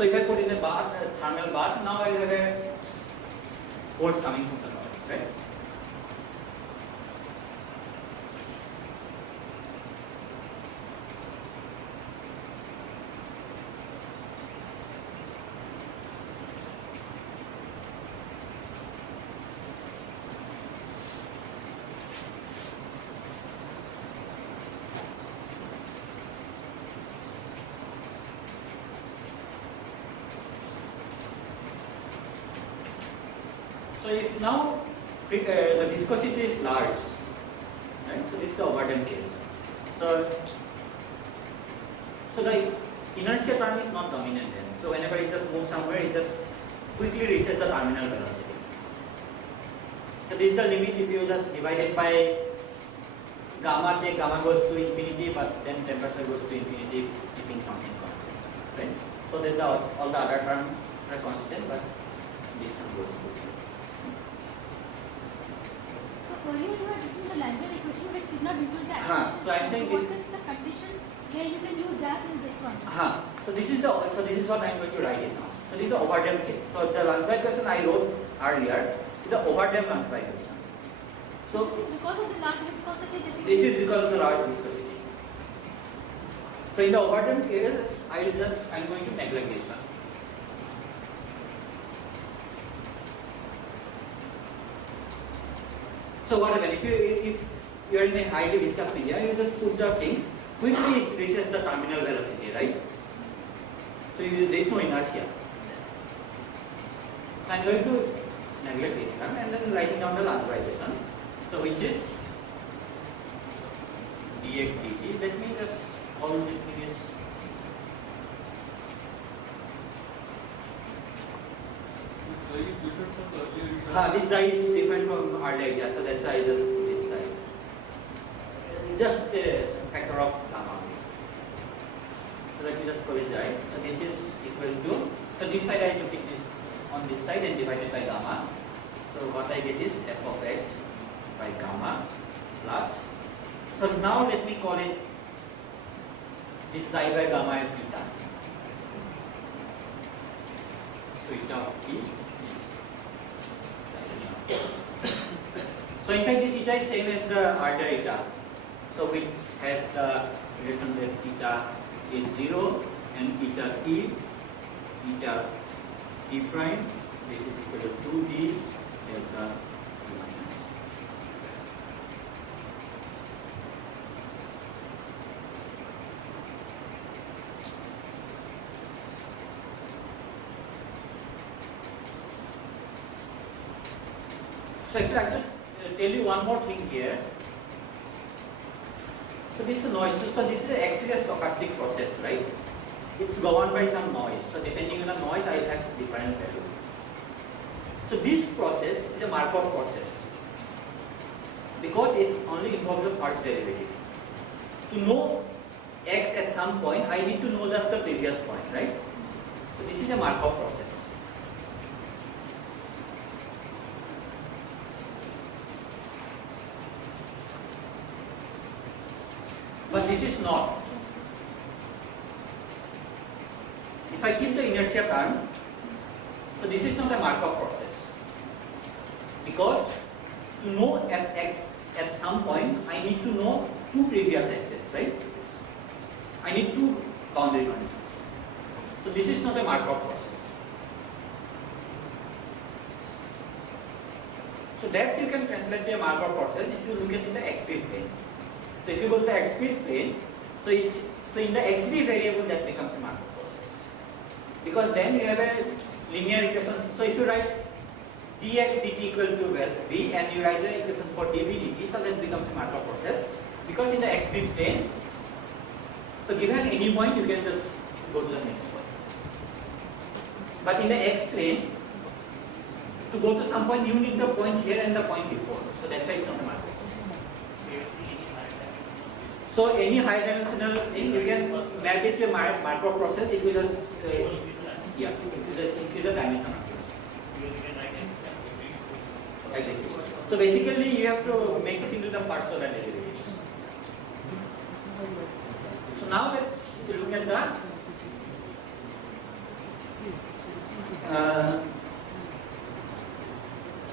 So if I put in a bath, a thermal bath, now I will have a force coming from the noise, right? So if now the viscosity is large, right? So this is the overdamp case. So the inertia term is not dominant then. So whenever it just moves somewhere, it just quickly reaches the terminal velocity. So this is the limit if you just divide it by gamma, take gamma goes to infinity, but then temperature goes to infinity, keeping something constant, right? So then all the other terms are constant, but this term goes to zero. So earlier you had written the Lagrange equation but did not include that. So I am saying what is the condition where you can use that in this one? So this is what I am going to write it now. So this is the overdamp case. So the Lange equation I wrote earlier is the overdamp Lange equation. So this is because of the large viscosity that you this is because of the large viscosity. So in the overdamp case, I am going to neglect this one. So what happens if you are in a highly viscous media, you just put the thing, quickly it reaches the terminal velocity, right? So there is no inertia. So I am going to neglect this one and then writing down the Lange equation. So which is dx dt. Let me just call this thing is this psi is different from earlier, yeah, so that's why I just put it psi. Just a factor of gamma. So let me just call it psi. So this is equal to, so this side I took it is on this side and divided by gamma. So what I get is f of x by gamma plus. So now let me call it this psi by gamma as eta. So eta of t. So in fact this eta is same as the earlier eta. So which has the relation that eta is 0 and eta t prime, this is equal to 2d delta t minus. So actually I should tell you one more thing here. So this is noise. So this is an axial stochastic process, right? It's governed by some noise. So depending on the noise, I have different value. So this process is a Markov process because it only involves the first derivative. To know x at some point, I need to know just the previous point, right? So this is a Markov process. But this is not. If I keep the inertia term, so this is not a Markov process. Because to know at x at some point, I need to know two previous x's, right? I need two boundary conditions. So this is not a Markov process. So that you can translate to a Markov process if you look at in the x-speed plane. So if you go to the x-speed plane, so in the x-v variable that becomes a Markov process. Because then you have a linear equation. So if you write dx dt equal to v and you write the equation for dv dt, so that becomes a Markov process. Because in the x-v plane, so given any point you can just go to the next point. But in the x plane, to go to some point you need the point here and the point before. So that's why it's not a Markov process. So any high dimensional thing you can map it to a Markov process if you just increase the dimension. Exactly. So basically you have to make it into the first order derivative. So now let's look at the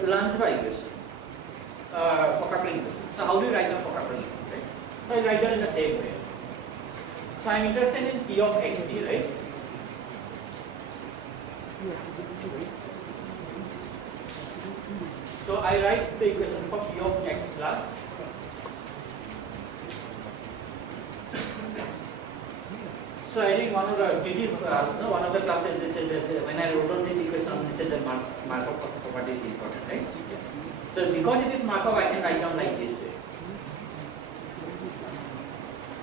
Landsberg equation, Fokker-Plane equation. So how do you write down Fokker-Plane equation? Right? So I write down in the same way. So I am interested in P of xt, right? So I write the equation for P of x plus so I think one of the one of the classes they said that when I wrote down this equation, they said that Markov property is important, right? So because it is Markov, I can write down like this way.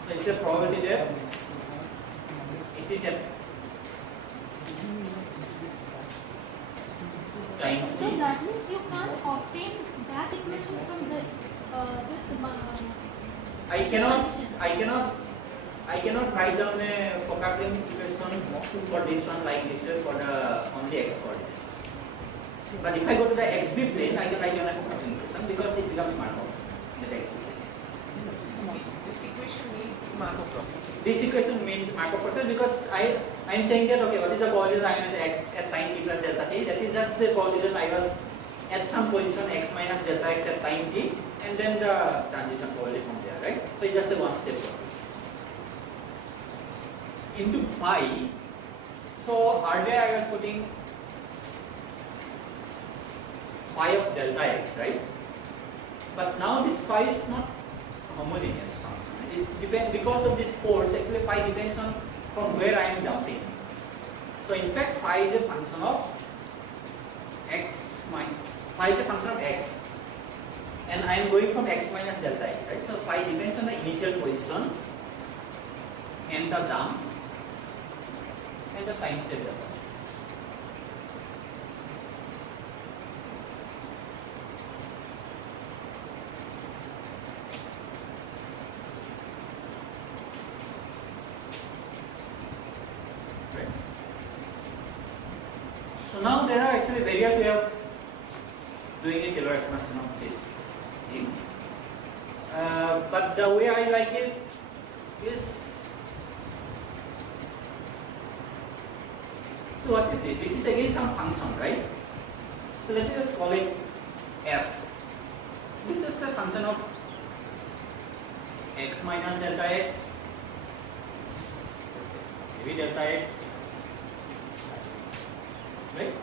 So it's a probability that it is at time So t. that means you can't obtain that equation from this I cannot write down a Fokker-Plane equation for this one like this way for the only x coordinates. But if I go to the xb plane, I can write down a Fokker-Plane equation because it becomes Markov in the xb plane. This equation means Markov property. This equation means Markov process because I am saying that okay, what is the probability that I am at x at time t plus delta t? That is just the probability that I was at some position x minus delta x at time t, and then the transition probability from there, right? So it's just a one-step process. Into phi, so earlier I was putting phi of delta x, right? But now this phi is not homogeneous function. It depends because of this force. Actually, phi depends on from where I am jumping. So in fact, phi is a function of x minus phi is a function of x, and I am going from x minus delta x, right? So phi depends on the initial position and the jump and the time step delta. Right. So now there are actually various ways of doing a Taylor expansion of this thing. But the way I like it is, so what is this? This is again some function, right? So let me just call it f. This is a function of x minus delta x, maybe delta x, right?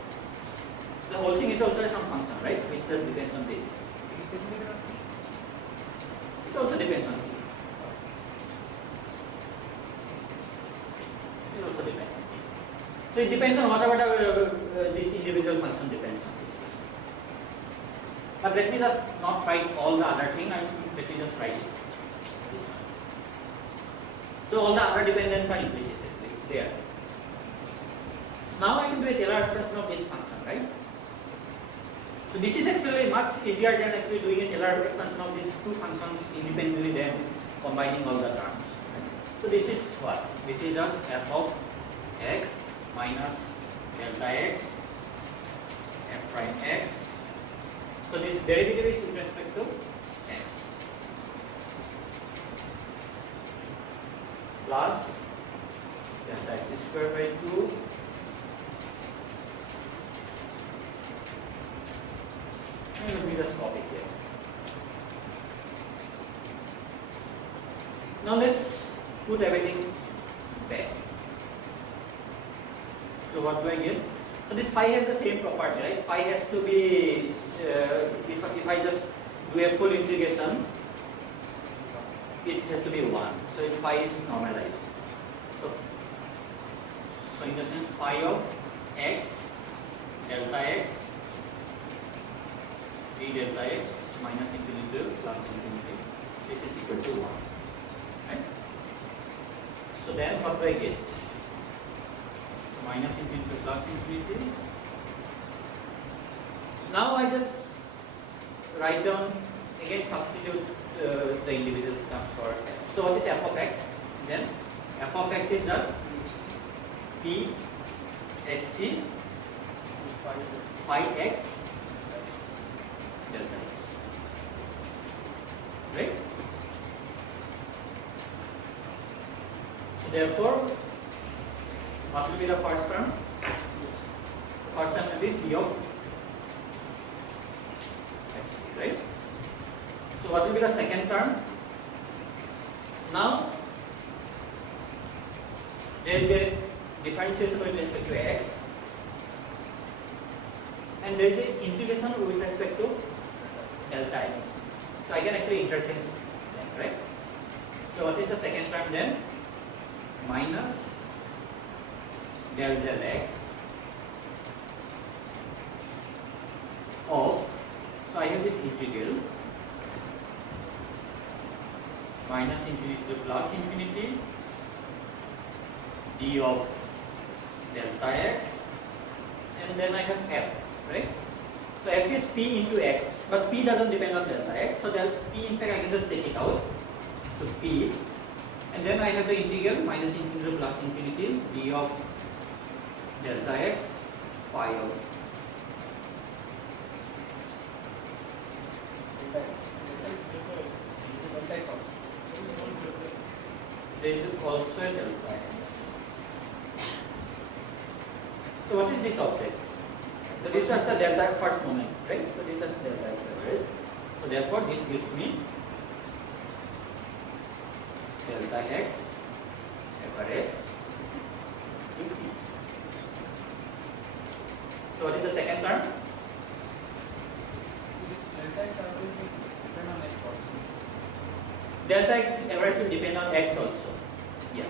The whole thing is also some function, right? Which just depends on this. It also depends on t. It also depends on t. So it depends on whatever this individual function depends on this. But let me just not write all the other thing. Let me just write it. This one. So all the other dependents are implicit. It's there. So now I can do a Taylor expansion of this function, right? So this is actually much easier than actually doing a Taylor expansion of these two functions independently than combining all the terms. Right? So this is what? This is just f of x minus delta x f prime x. So this derivative is with respect to x plus delta x square by 2 and let me just copy here. Now let's put everything back. So what do I get? So this phi has the same property, right? Phi has to be, if I just do a full integration, it has to be 1. So if phi is normalized. So in the sense phi of x delta x d delta x minus infinity plus infinity, it is equal to 1. Right? So then what do I get? Minus infinity plus infinity. Now I just write down again, substitute the individual terms for f. So what is f of x? Then f of x is just p xt phi x delta x. Right? So therefore, what will be the first term? first term will be d of x, right? So what will be the second term? Now there is a differentiation with respect to x, and there is a integration with respect to delta x. So I can actually interchange them, right? So what is the second term then? Minus del x of, so I have this integral minus infinity to plus infinity d of delta x, and then I have f, right? So f is p into x, but p doesn't depend on delta x, so that p in fact I can just take it out. So p, and then I have the integral minus infinity to plus infinity d of delta x phi of there is also a delta x. So what is this object? So this was the delta first moment, right? So this was delta x average. So therefore this gives me delta x average to p. So what is the second term? Delta x average will depend on x also. Yeah.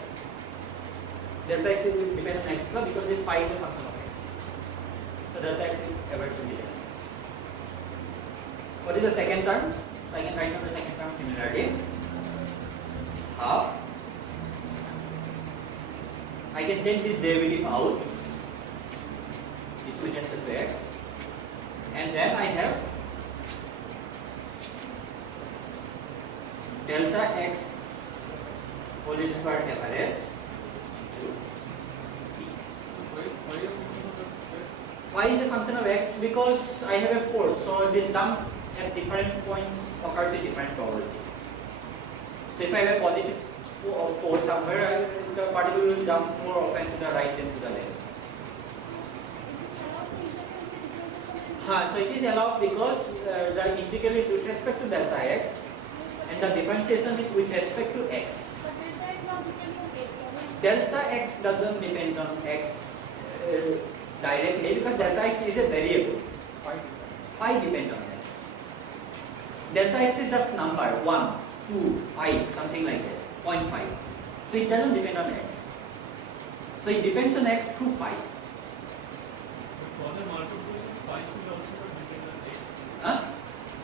Delta x will depend on x because this phi is a function of x. So delta x average will depend on x. What is the second term? So I can write down the second term similarly. Half. I can take this derivative out. This with respect to x. And then I have delta x whole square average into p. Phi is a function of x because I have a force, so this jump at different points occurs with different probability. So if I have a positive force somewhere, the particle will jump more often to the right than to the left. So it is allowed because the integral is with respect to delta x and the differentiation is with respect to x. But delta x now depends on x. Delta x doesn't depend on x directly because delta x is a variable. Phi depends on x. Delta x is just number 1, 2, 5, something like that, 0.5. So it doesn't depend on x. So it depends on x through phi. For the multiplication, phi will also depend on x.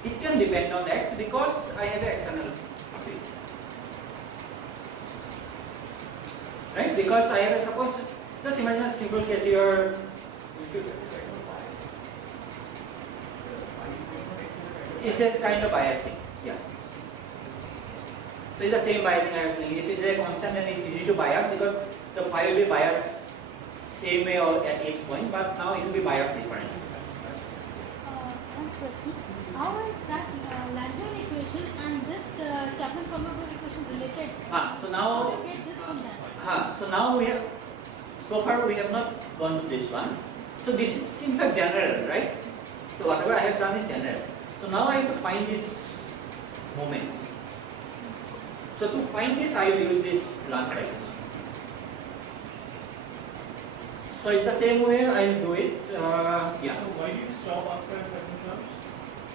It can depend on x because I have an external field. Right? Because I have a, suppose, just imagine a simple case here. It's a kind of biasing. Yeah. So it's the same biasing I was saying. If it is a constant, then it's easy to bias because the phi will be biased same way or at each point, but now it will be biased differently. One question. How is that Langevin equation and this Chapman-Kolmogorov equation related? So How now, do you get this from that? so now we have, so far we have not gone to this one. So this is in fact general, right? So whatever I have done is general. So now I have to find these moments. So to find this, I will use this branch like this. So it's the same way I will do it. Yeah. So why do you stop after a certain term?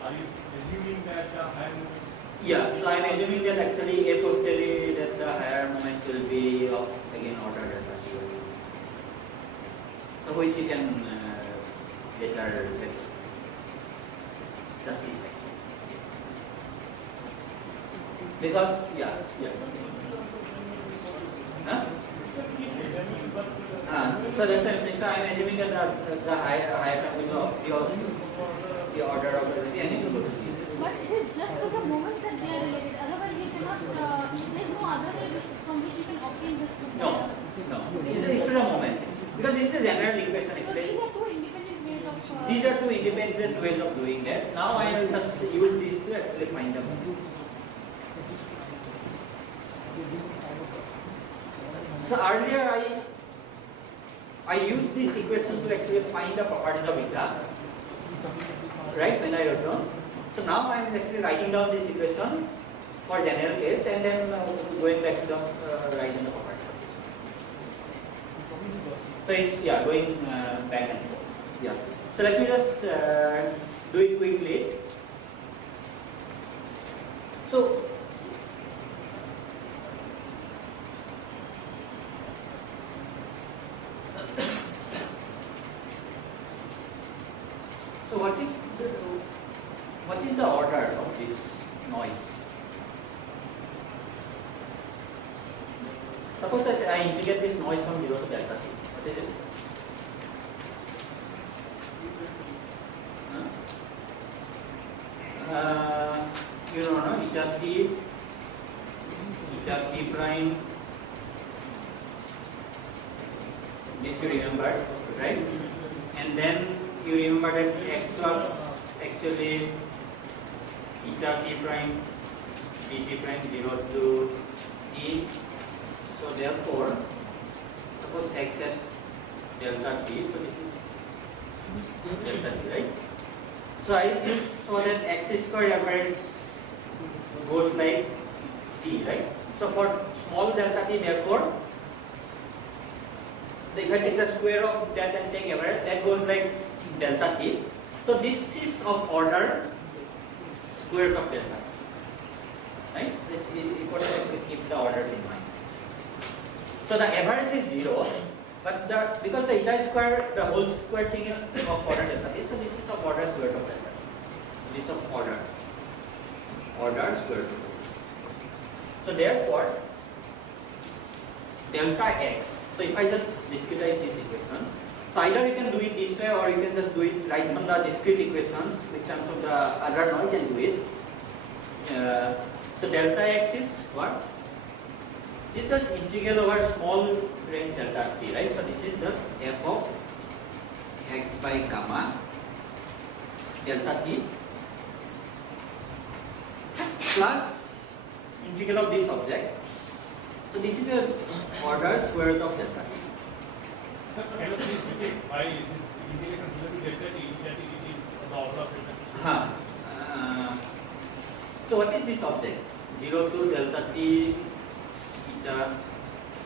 Are you assuming that the higher moments? Yeah. So I am assuming that actually a posteriori that the higher moments will be of again order delta t. So which you can later justify. Because yeah. So that's what I'm saying. So I'm assuming that the higher term will be of the order of the I need to go to see this. But it is just for the moments that they are related. Otherwise, you cannot. There is no other way from which you can obtain this. No. It's to the moments because this is a general equation So explained. these are two independent ways of. These are two independent ways of doing that. Now I will just use these to actually find the moments. So earlier I use this equation to actually find the properties of eta, right, when I wrote down. So now I am actually writing down this equation for general case and then going back to the writing the properties of this. So it's going back and forth. Yeah. So let me just do it quickly. So what is the order of this noise? Suppose I integrate this noise from 0 to delta t. What is it? You know, no? Eta t prime. This you remember, right? And then you remember that x was actually eta t prime, dt prime 0 to t. So therefore, suppose x at delta t. So this is delta t, right? So I use so that x square average goes like t, right? So for small delta t, therefore, if I take the square of that and take average, that goes like delta t. So this is of order square root of delta t, right? It's important to keep the orders in mind. So the average is 0, but because the eta square, the whole square thing is of order delta t, so this is of order square root of delta t. This is of order square root. So therefore, delta x. So if I just discretize this equation, so either you can do it this way or you can just do it right from the discrete equations in terms of the other noise and do it. So delta x is what? This is just integral over small range delta t, right? So this is just f of x by gamma delta t plus integral of this object. So this is a order square root of delta t. Sir, can you please repeat why this integration is to delta t is the order of delta t? So what is this object? 0 to delta t eta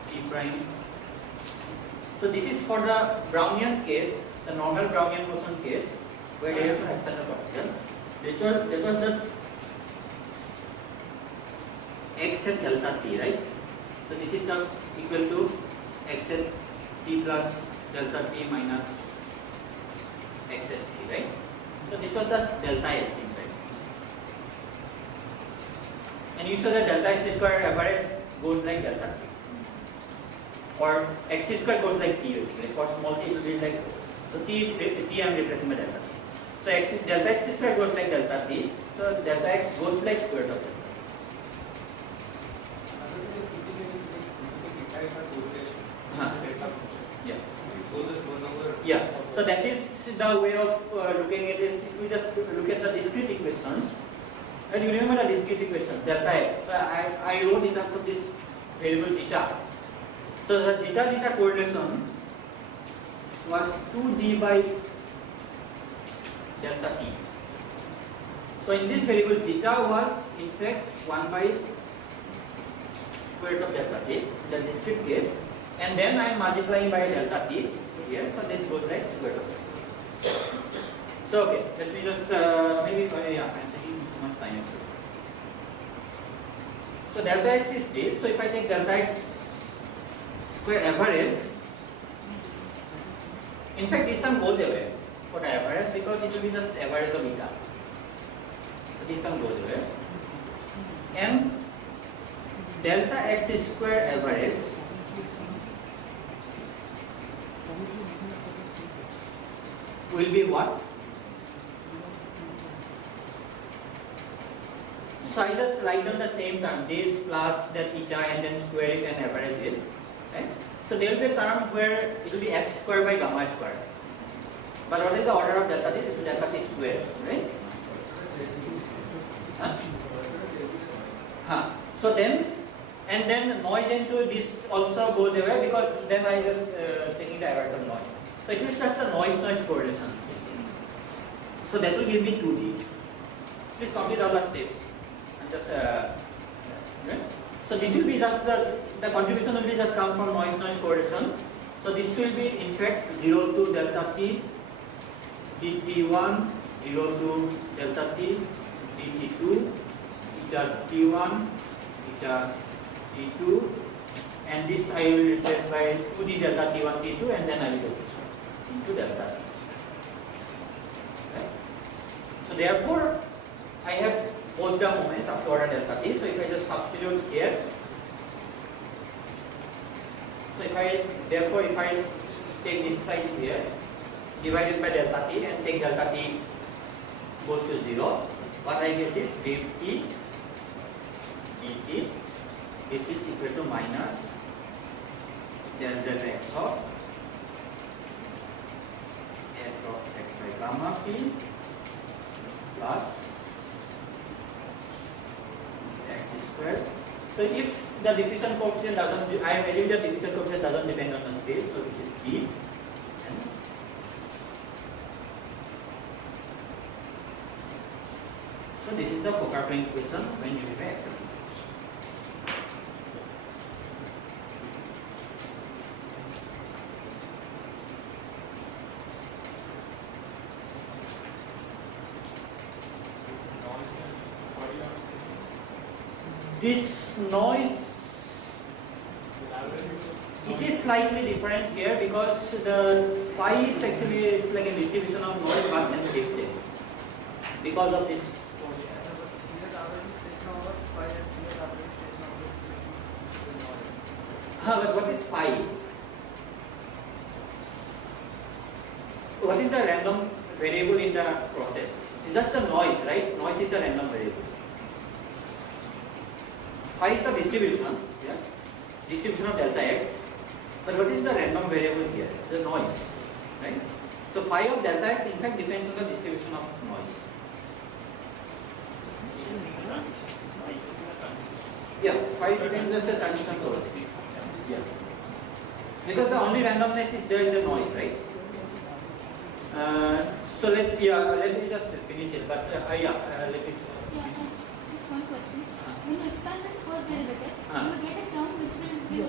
t prime. So this is for the Brownian case, the normal Brownian motion case, where there is no external partition. That was the x at delta t, right? So this is just equal to x at t plus delta t minus x at t, right? So this was just delta x in fact. And you saw that delta x square average goes like delta t. Or x square goes like t basically. For small t it will be like, so t I am replacing by delta t. So delta x square goes like delta t. So delta x goes like square root of delta t. Yeah. So that is the way of looking at it. If we just look at the discrete equations, and you remember the discrete equation delta x. So I wrote in terms of this variable zeta. So the zeta correlation was 2d by delta t. So in this variable zeta was in fact 1 by square root of delta t, the discrete case, and then I am multiplying by delta t here. So this goes like square root of this. So okay, let me just maybe I am taking too much time. So delta x is this. So if I take delta x square average, in fact this term goes away for the average because it will be just average of eta. So this term goes away, and delta x square average will be what? So I just write down the same term, this plus that eta and then square it and average it. Right? So there will be a term where it will be x square by gamma square. But what is the order of delta t? This is delta t square, right? So then, and then noise into this also goes away because then I just taking the average of noise. So it is just a noise correlation. So that will give me 2D. Please complete all the steps. And just right? So this will be just the contribution will be just come from noise correlation. So this will be in fact 0 to delta t dt1, 0 to delta t dt2, eta t1, eta t2, and this I will replace by 2d delta t1 t2, and then I will do this one into delta t. Right? So therefore I have both the moments up to order delta t. So if I just substitute here, so if I take this side here, divided by delta t and take delta t goes to 0, what I get is dv t dt. This is equal to minus del delta x of x by gamma p plus x squared. So if the diffusion coefficient doesn't, I am assuming the diffusion coefficient doesn't depend on the space, so this is d. And so this is the Fokker-Planck equation when you have an acceleration. This noise, it is slightly different here because the phi is actually like a distribution of noise but then shifted because of this. But what is phi? What is the random variable in the process? It's just the noise, right? Noise is the random variable. Phi is the distribution, yeah, distribution of delta x. But what is the random variable here? The noise, right? So phi of delta x in fact depends on the distribution of noise. Yeah, phi depends on the transition probability. Yeah, because the only randomness is there in the noise, right? So let me just finish it. But let me. Yeah, just one question. When you expand this first derivative, you will get a term which will be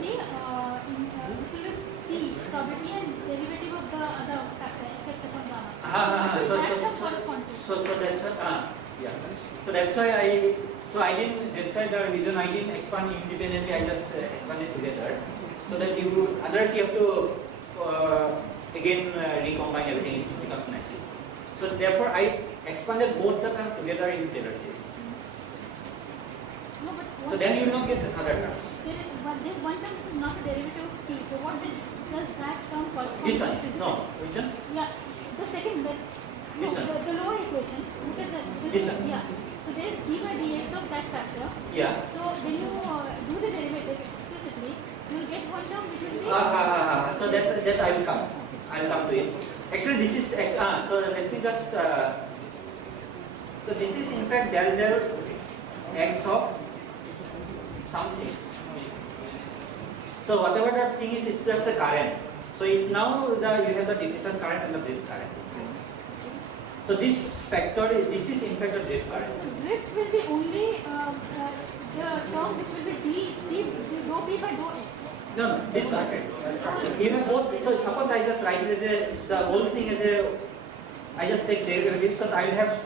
t probability and derivative of the other factor x upon gamma. So that's why the reason I didn't expand independently, I just expanded together. So that you would, otherwise you have to again recombine everything, it becomes messy. So therefore I expanded both the terms together in Taylor series. No, but So then you will not get the other terms. But this one term is not a derivative of t. So what does that term correspond This to? one? No. Which one? Yeah. The second, This one? the lower equation. Look at This one? Yeah. So there is d by dx of that factor. Yeah. So when you do the derivative explicitly, you will get one term which will be. So that I will come. I will come to it. Actually, this is x. So let me just. So this is in fact del x of something. So whatever the thing is, it's just the current. So now you have the diffusion current and the drift current. So this factor, this is in fact a drift current. The drift will be only the term which will be d rho p by rho x. No, this one. You have both. So suppose I just write it as the whole thing as I just take derivative. So I will have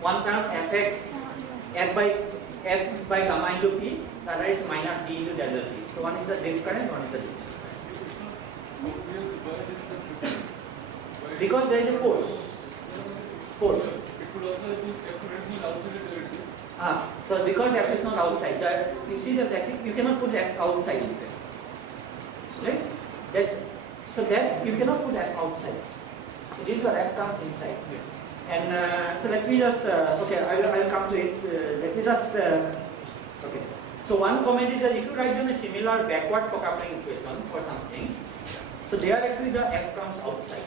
one term fx f by gamma into p, the other is minus d into delta t. So one is the drift current, one is the diffusion current. Because there is a force. Force. It could also be outside the derivative. So because f is not outside, you see that you cannot put f outside in fact. Right? So that you cannot put f outside. So this is where f comes inside. And so let me just okay, I will come to it. Let me just okay. So one comment is that if you write down a similar backward Fokker-Planck equation for something, so there actually the f comes outside.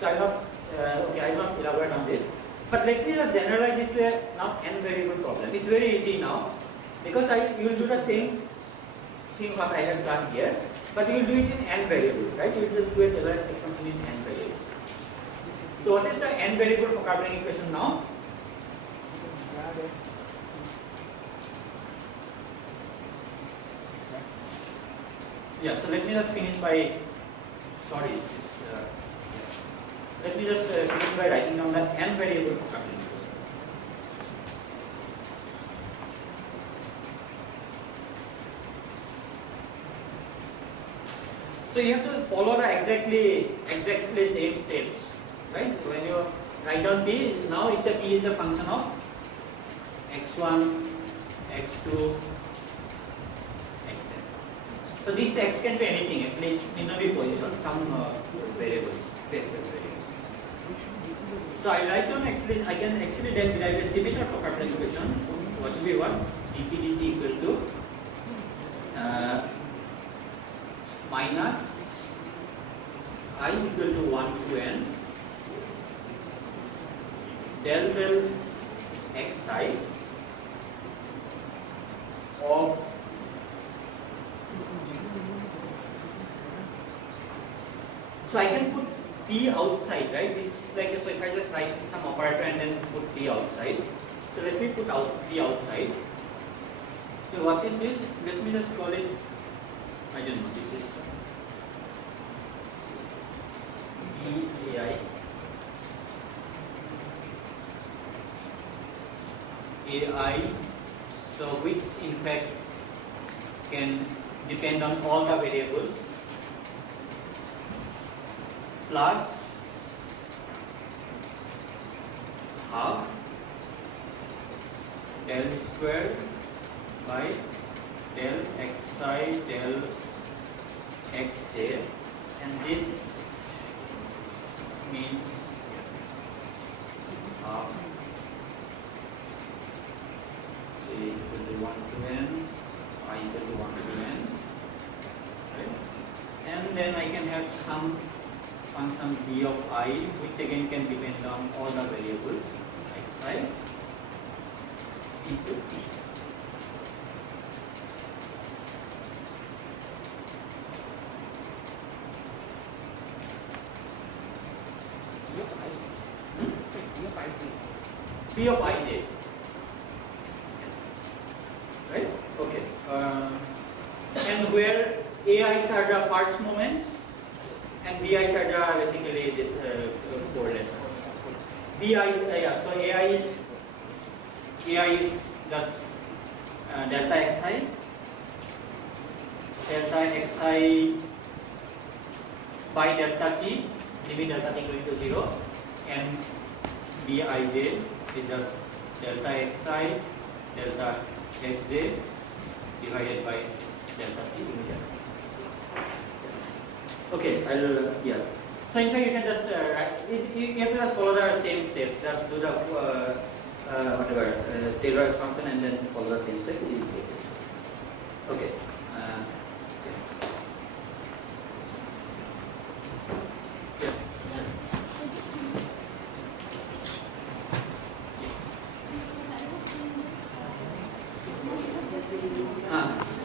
So I will not I will not elaborate on this. But let me just generalize it to a now n variable problem. It's very easy now because you will do the same thing what I have done here, but you will do it in n variables, right? You will just do a Taylor-Stochastic function in n variables. So what is the n variable for coupling equation now? Yeah, so let me just finish by, sorry, let me just finish by writing down the n variable for coupling equation. So you have to follow the exactly same steps, right? When you write down p, now it's a p is a function of x1, x2, xn. So this x can be anything. Actually, it need not be position. Some variables, space variables. So I write down actually. I can actually then derive a similar for coupling equation. What will be what? dp dt equal to minus I equal to 1 to n del xi of so I can put p outside, right? This is like so if I just write some operator and then put p outside. So let me put p outside. So what is this? Let me just call it, I don't know, this is BAI AI, so which in fact can depend on all the variables plus half del square by del xi del xj, and this means half j equal to 1 to n, I equal to 1 to n, right? And then I can have some function g of I, which again can depend on all the variables xi into p. P of ij, right? Okay. And where ai's are the first moments and bi's are the basically this correlations. So ai is just delta xi by delta t, limit delta t going to 0, and bij is just delta xi delta xj divided by delta t divided. Okay, yeah. So in fact you can just you have to just follow the same steps. Just do the Taylor expansion and then follow the same step. Okay.